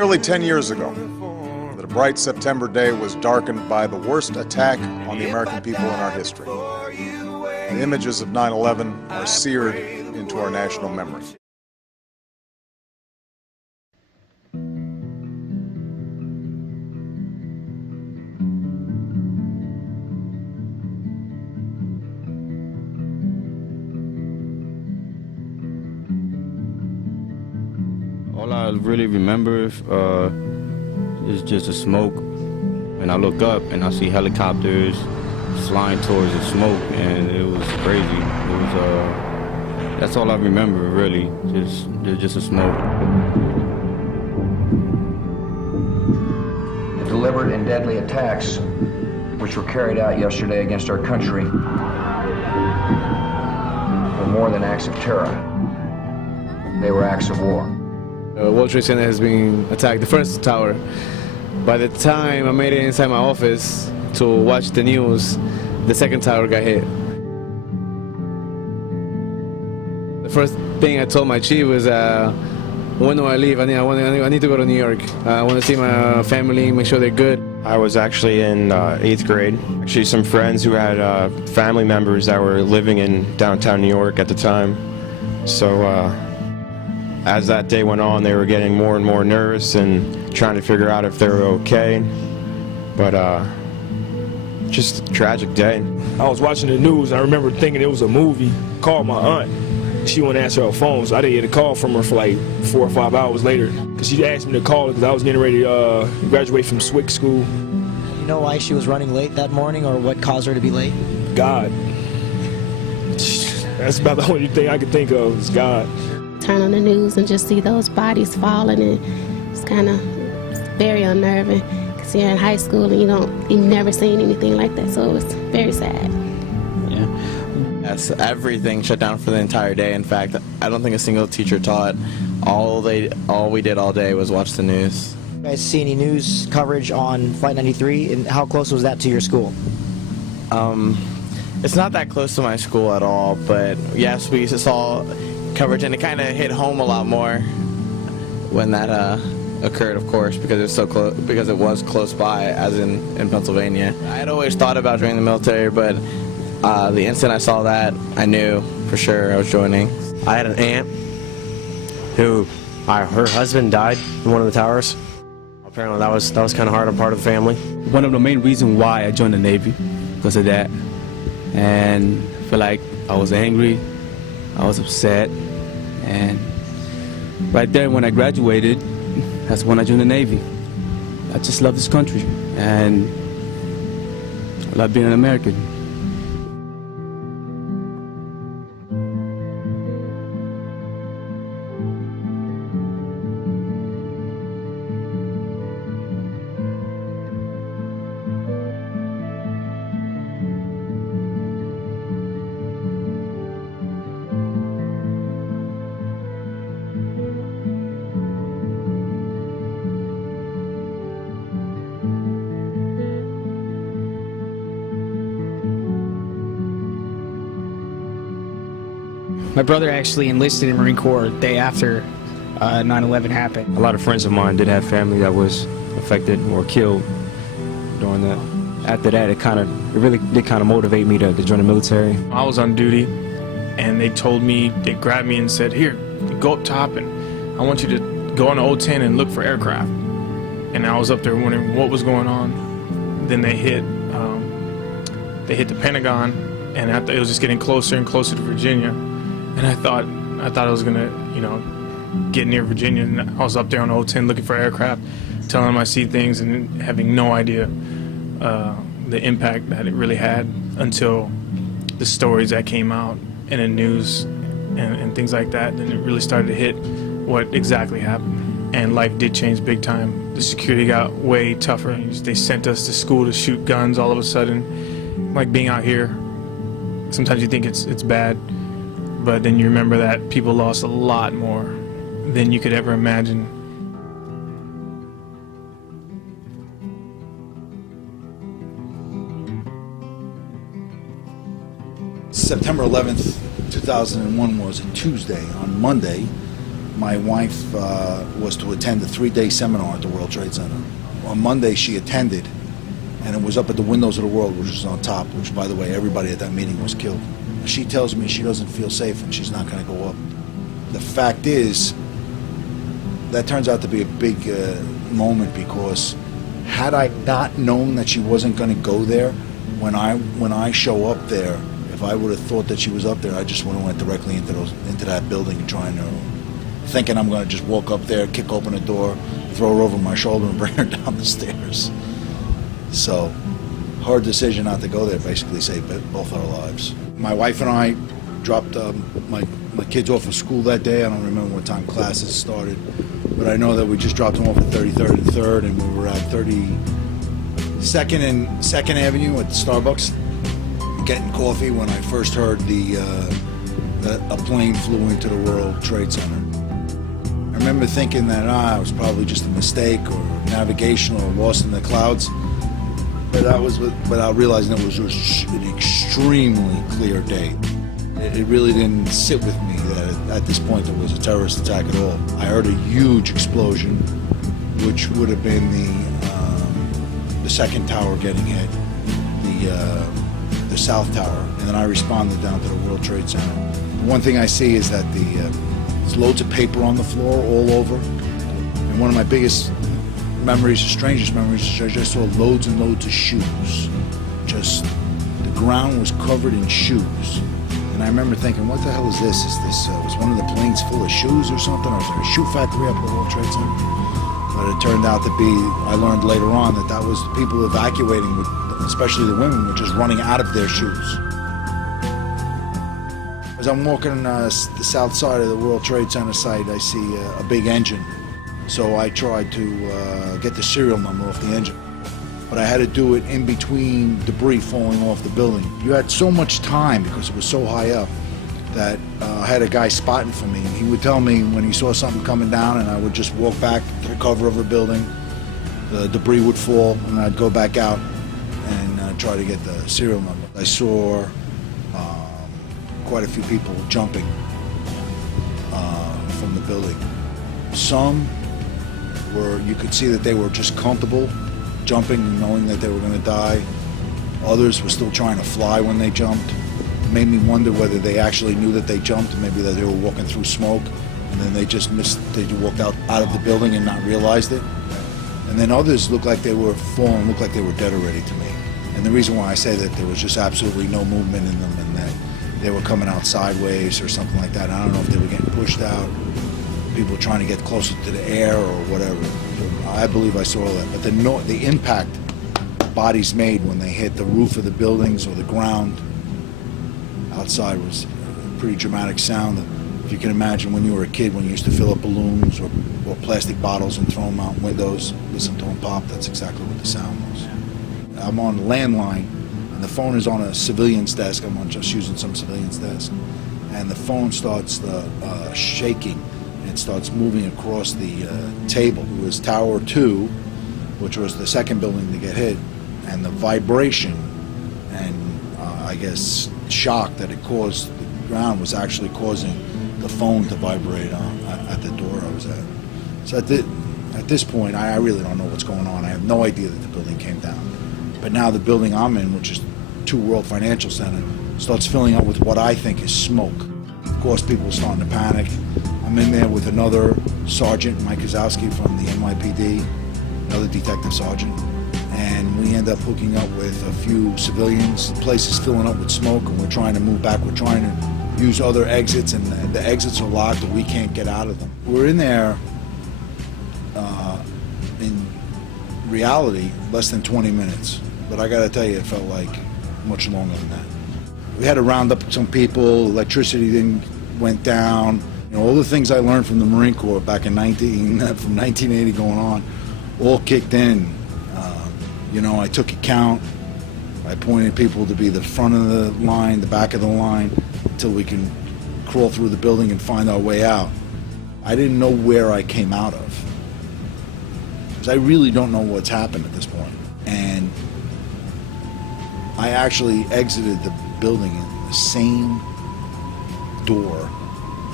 Nearly 10 years ago, that a bright September day was darkened by the worst attack on the American people in our history. The images of 9/11 are seared into our national memory. All I really remember is just the smoke, and I look up and I see helicopters flying towards the smoke, and it was crazy. It was that's all I remember really, just the smoke. Deliberate and deadly attacks which were carried out yesterday against our country were more than acts of terror. They were acts of war. World Trade Center has been attacked, the first tower. By the time I made it inside my office to watch the news, the second tower got hit. The first thing I told my chief was, when do I leave? I need to go to New York. I want to see my family, make sure they're good. I was actually in 8th grade. Actually, some friends who had family members that were living in downtown New York at the time. So as that day went on, they were getting more and more nervous and trying to figure out if they were okay. But just a tragic day. I was watching the news. I remember thinking it was a movie. Called my aunt. She wouldn't answer her phone, so I didn't get a call from her for like 4 or 5 hours later. Because she asked me to call her because I was getting ready to graduate from SWIC school. You know why she was running late that morning, or what caused her to be late? God. That's about the only thing I could think of is God. Turn on the news and just see those bodies falling, and it's kind of very unnerving because you're in high school and you've never seen anything like that, so it was very sad. Yeah. Yes, everything shut down for the entire day. In fact, I don't think a single teacher taught. All we did all day was watch the news. You guys see any news coverage on Flight 93, and how close was that to your school? It's not that close to my school at all, but yes, we saw coverage, and it kind of hit home a lot more when that occurred, of course, because it was so close, because it was close by, as in Pennsylvania. I had always thought about joining the military, but the instant I saw that, I knew for sure I was joining. I had an aunt who her husband died in one of the towers. Apparently that was kind of hard on part of the family. One of the main reasons why I joined the Navy, because of that, and I feel like I was angry, I was upset, and right there when I graduated, that's when I joined the Navy. I just love this country, and I love being an American. My brother actually enlisted in the Marine Corps the day after 9/11 happened. A lot of friends of mine did have family that was affected or killed during that. After that, it really did kind of motivate me to join the military. I was on duty, and they grabbed me and said, "Here, go up top, and I want you to go on the O-10 and look for aircraft." And I was up there wondering what was going on. Then they hit the Pentagon, and it was just getting closer and closer to Virginia. And I thought I was gonna, get near Virginia, and I was up there on O-10 looking for aircraft, telling them I see things, and having no idea the impact that it really had until the stories that came out in the news and things like that. Then it really started to hit what exactly happened, and life did change big time. The security got way tougher. They sent us to school to shoot guns all of a sudden. Like being out here, sometimes you think it's bad, but then you remember that people lost a lot more than you could ever imagine. September 11th, 2001 was a Tuesday. On Monday, my wife was to attend a 3-day seminar at the World Trade Center. On Monday, she attended, and it was up at the Windows of the World, which was on top, which, by the way, everybody at that meeting was killed. She tells me she doesn't feel safe and she's not going to go up. The fact is, that turns out to be a big moment, because had I not known that she wasn't going to go there, when I show up there, if I would have thought that she was up there, I just would have went directly into that building and thinking I'm going to just walk up there, kick open the door, throw her over my shoulder and bring her down the stairs. So, hard decision not to go there, basically saved both our lives. My wife and I dropped my kids off of school that day. I don't remember what time classes started, but I know that we just dropped them off at 33rd and 3rd, and we were at 32nd and 2nd Avenue at Starbucks getting coffee when I first heard that a plane flew into the World Trade Center. I remember thinking that it was probably just a mistake or navigation or lost in the clouds, but that was without realizing it was an extremely clear day. It really didn't sit with me that at this point there was a terrorist attack at all. I heard a huge explosion, which would have been the second tower getting hit, the South Tower, and then I responded down to the World Trade Center. One thing I see is that there's loads of paper on the floor all over, and one of my biggest memories, strangest memories, is I just saw loads and loads of shoes. Just the ground was covered in shoes. And I remember thinking, what the hell is this? Was one of the planes full of shoes or something? Or was there a shoe factory up at the World Trade Center? But it turned out to be, I learned later on that was people evacuating, especially the women, were just running out of their shoes. As I'm walking the south side of the World Trade Center site, I see a big engine. So I tried to get the serial number off the engine. But I had to do it in between debris falling off the building. You had so much time because it was so high up that I had a guy spotting for me. He would tell me when he saw something coming down, and I would just walk back to the cover of a building. The debris would fall, and I'd go back out and try to get the serial number. I saw quite a few people jumping from the building. Some you could see that they were just comfortable jumping, knowing that they were going to die. Others were still trying to fly when they jumped. It made me wonder whether they actually knew that they jumped, maybe that they were walking through smoke, and then they just walked out of the building and not realized it. And then others looked like they were falling, looked like they were dead already to me. And the reason why I say that there was just absolutely no movement in them, and that they were coming out sideways or something like that. I don't know if they were getting pushed out, people trying to get closer to the air or whatever. I believe I saw that. But the impact bodies made when they hit the roof of the buildings or the ground outside was a pretty dramatic sound. If you can imagine when you were a kid, when you used to fill up balloons or plastic bottles and throw them out windows, listen to them pop, that's exactly what the sound was. I'm on the landline, and the phone is on a civilian's desk. I'm just using some civilian's desk. And the phone starts shaking. It starts moving across the table. It was Tower 2, which was the second building to get hit, and the vibration and I guess shock that it caused the ground was actually causing the phone to vibrate at the door I was at. So at this point, I really don't know what's going on. I have no idea that the building came down. But now the building I'm in, which is 2 World Financial Center, starts filling up with what I think is smoke. Of course, people are starting to panic. I'm in there with another sergeant, Mike Kozowski from the NYPD, another detective sergeant, and we end up hooking up with a few civilians. The place is filling up with smoke, and we're trying to move back. We're trying to use other exits, and the exits are locked, and we can't get out of them. We're in there, in reality, less than 20 minutes, but I gotta tell you, it felt like much longer than that. We had to round up some people, electricity went down. You know, all the things I learned from the Marine Corps back in from 1980 going on, all kicked in. You know, I took account. I appointed people to be the front of the line, the back of the line, until we can crawl through the building and find our way out. I didn't know where I came out of, because I really don't know what's happened at this point. And I actually exited the building in the same door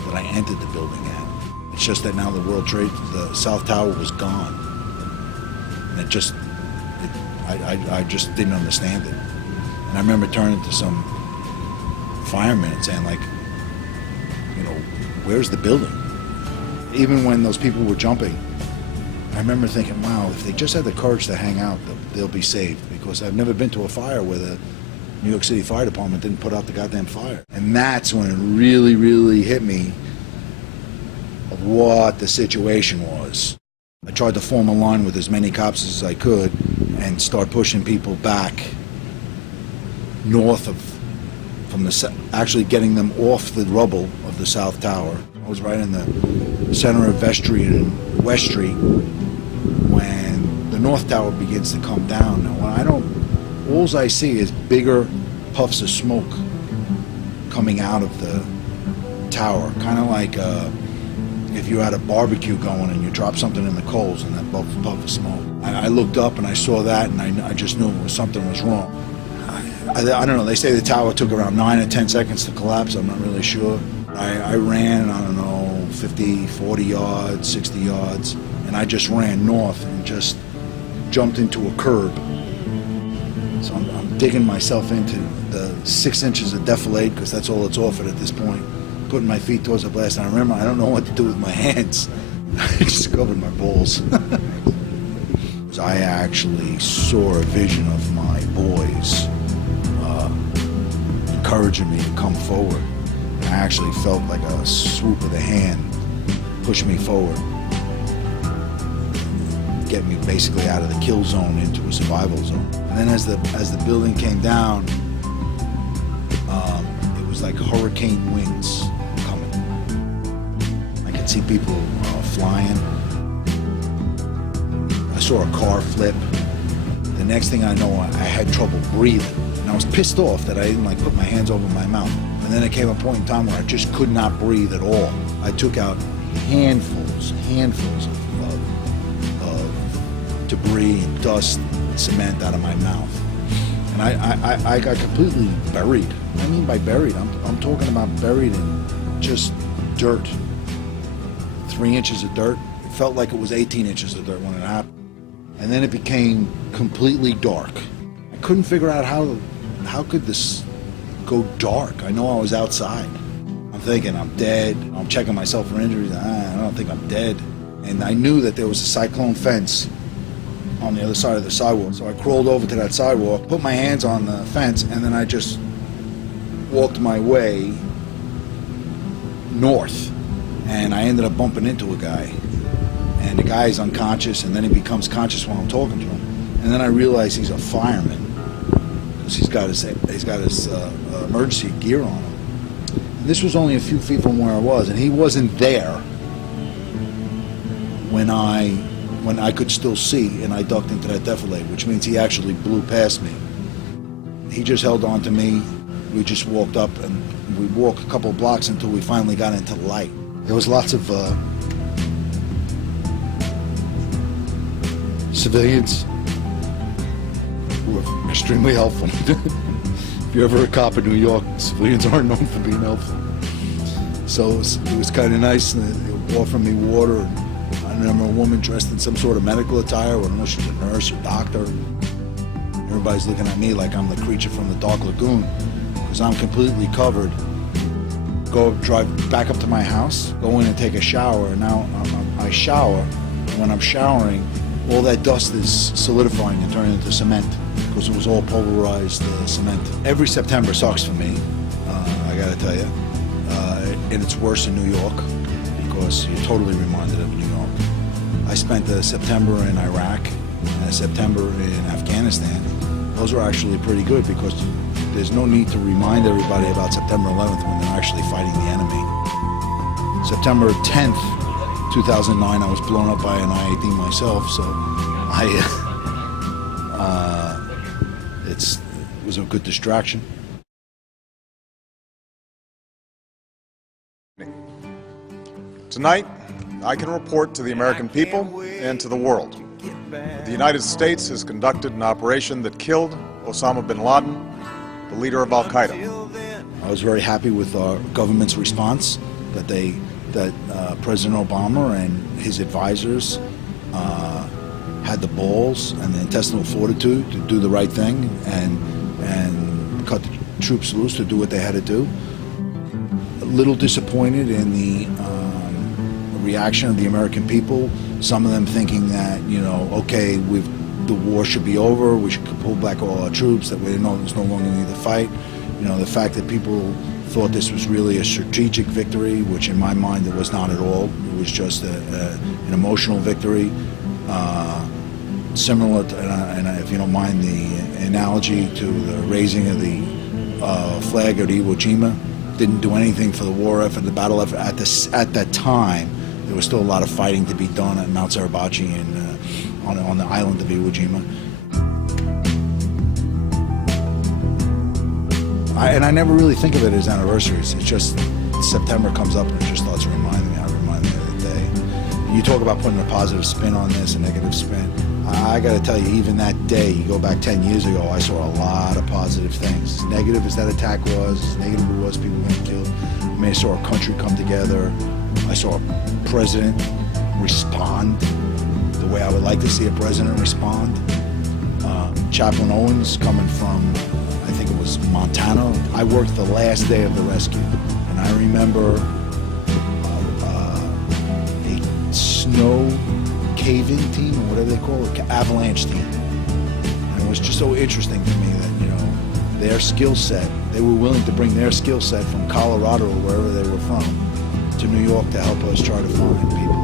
that I entered the building at. It's just that now the South Tower was gone. And I just didn't understand it. And I remember turning to some firemen and saying, like, you know, where's the building? Even when those people were jumping, I remember thinking, wow, if they just had the courage to hang out, they'll be saved. Because I've never been to a fire where the New York City Fire Department didn't put out the goddamn fire. And that's when it really, really hit me of what the situation was. I tried to form a line with as many cops as I could and start pushing people back north actually getting them off the rubble of the South Tower. I was right in the center of Vestry and West Street when the North Tower begins to come down. Now, all I see is bigger puffs of smoke coming out of the tower, kind of like if you had a barbecue going and you drop something in the coals and that puff of smoke. I looked up and I saw that, and I just knew something was wrong. I don't know, they say the tower took around 9 or 10 seconds to collapse. I'm not really sure. I ran, I don't know, 50, 40 yards, 60 yards, and I just ran north and just jumped into a curb. So I'm digging myself into the 6 inches of defilade, because that's all it's offered at this point, putting my feet towards the blast. And I remember, I don't know what to do with my hands. I just covered my balls. I actually saw a vision of my boys encouraging me to come forward. I actually felt like a swoop of the hand pushing me forward, getting me basically out of the kill zone into a survival zone. And then as the building came down, it was like hurricane winds coming. I could see people flying. I saw a car flip. The next thing I know, I had trouble breathing. And I was pissed off that I didn't put my hands over my mouth. And then there came a point in time where I just could not breathe at all. I took out handfuls of debris and dust and cement out of my mouth. And I got completely buried. I mean by buried, I'm talking about buried in just dirt. 3 inches of dirt. It felt like it was 18 inches of dirt when it happened. And then it became completely dark. I couldn't figure out how could this go dark. I know I was outside. I'm thinking I'm dead. I'm checking myself for injuries. I don't think I'm dead. And I knew that there was a cyclone fence on the other side of the sidewalk. So I crawled over to that sidewalk, put my hands on the fence, and then I just walked my way north. And I ended up bumping into a guy. And the guy's unconscious, and then he becomes conscious while I'm talking to him. And then I realize he's a fireman, because he's got his emergency gear on him. And this was only a few feet from where I was, and he wasn't there when I could still see, and I ducked into that defilade, which means he actually blew past me. He just held on to me. We just walked up, and we walked a couple of blocks until we finally got into light. There was lots of civilians who were extremely helpful. If you're ever a cop in New York, civilians aren't known for being helpful. So it was kind of nice. They offered me water. I remember a woman dressed in some sort of medical attire. I don't know if she's a nurse or doctor. Everybody's looking at me like I'm the creature from the Dark Lagoon, because I'm completely covered. Drive back up to my house, go in and take a shower. And now I shower, and when I'm showering, all that dust is solidifying and turning into cement, because it was all pulverized cement. Every September sucks for me, I gotta tell you. And it's worse in New York, because you're totally reminded of New York. I spent a September in Iraq and a September in Afghanistan. Those were actually pretty good, because there's no need to remind everybody about September 11th when they're actually fighting the enemy. September 10th, 2009, I was blown up by an IED myself, so it was a good distraction. Tonight, I can report to the American people and to the world that the United States has conducted an operation that killed Osama bin Laden, the leader of Al-Qaeda. I was very happy with our government's response, that they that President Obama and his advisors had the balls and the intestinal fortitude to do the right thing and cut the troops loose to do what they had to do. A little disappointed in the reaction of the American people. Some of them thinking that, you know, okay, the war should be over, we should pull back all our troops, that there's no longer need to fight. You know, the fact that people thought this was really a strategic victory, which in my mind it was not at all. It was just an emotional victory. Similar to, and if you don't mind the analogy, to the raising of the flag at Iwo Jima. Didn't do anything for the war effort, the battle effort. At that time, there was still a lot of fighting to be done at Mount Suribachi and on the island of Iwo Jima. I never really think of it as anniversaries. It's just September comes up and it just starts reminding me of the day. You talk about putting a positive spin on this, a negative spin. I got to tell you, even that day, you go back 10 years ago, I saw a lot of positive things. As negative as that attack was, as negative it was, people getting killed. I mean, I saw a country come together. I saw a president respond the way I would like to see a president respond. Chaplain Owens coming from, I think it was Montana. I worked the last day of the rescue, and I remember a snow cave-in team, or whatever they call it, avalanche team. And it was just so interesting to me that, you know, their skill set, they were willing to bring their skill set from Colorado or wherever they were from to New York to help us try to find people.